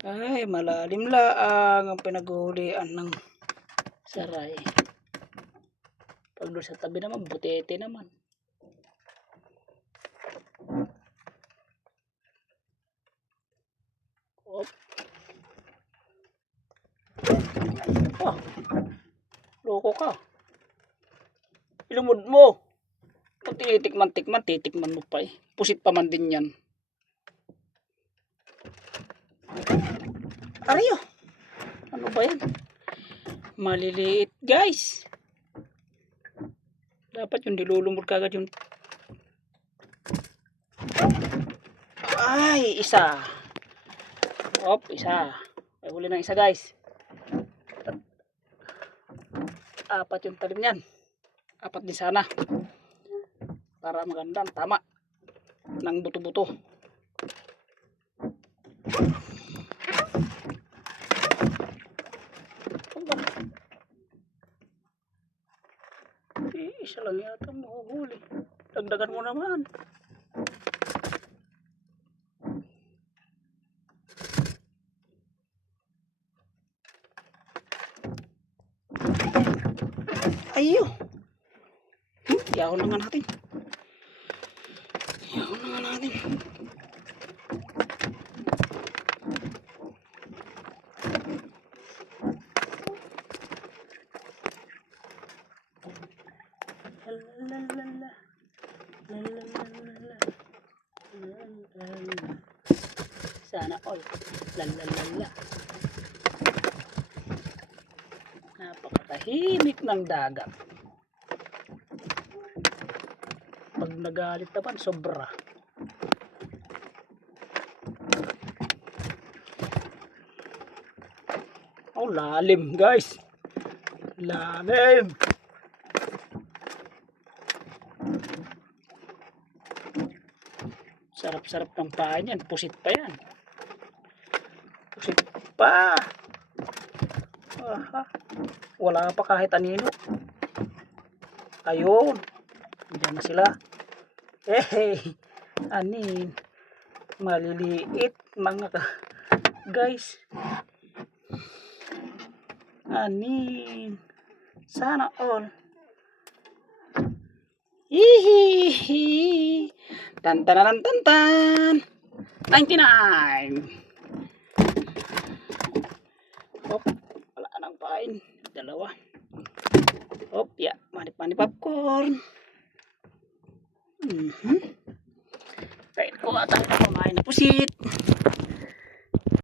Ay, malalim laang ang pinaghuhulian ng saray. Pag doon sa tabi naman, butete naman. Oh. Ah, loko ka. Ilumod mo. Kung titikman, titikman mo pa eh. Pusit pa man din yan. Ariyo. Ano ba yan? Maliliit guys. Dapat yung dilulumod kagad yung... Ay, isa. Op, isa. Ay, huli ng isa guys. Apat yung talim yan. Apat din sana. Para maganda, tama. Nang buto-buto. Isa lang yata mahuhuli. Dagdagan mo naman. Ayo. Yahon na nga natin. Yahon na nga natin. Sana all. Lalalala. Napakatahimik ng dagat. Pag nagalit naman, sobra. Oh, lalim guys. Lalim. Sarap-sarap ng pain yan. Pusit pa yan. Pusit pa. Aha. Wala pa kahit anino. Ayun. Diyan na sila. Hey, anin. Maliliit mga guys. Anin. Sana all. Hihihi. Tan tan tan tan tan. 99. Hop, wala nang pain. Dalawa. Hop, ya, manip-manip popcorn. Kain ko at ang kumain na pusit.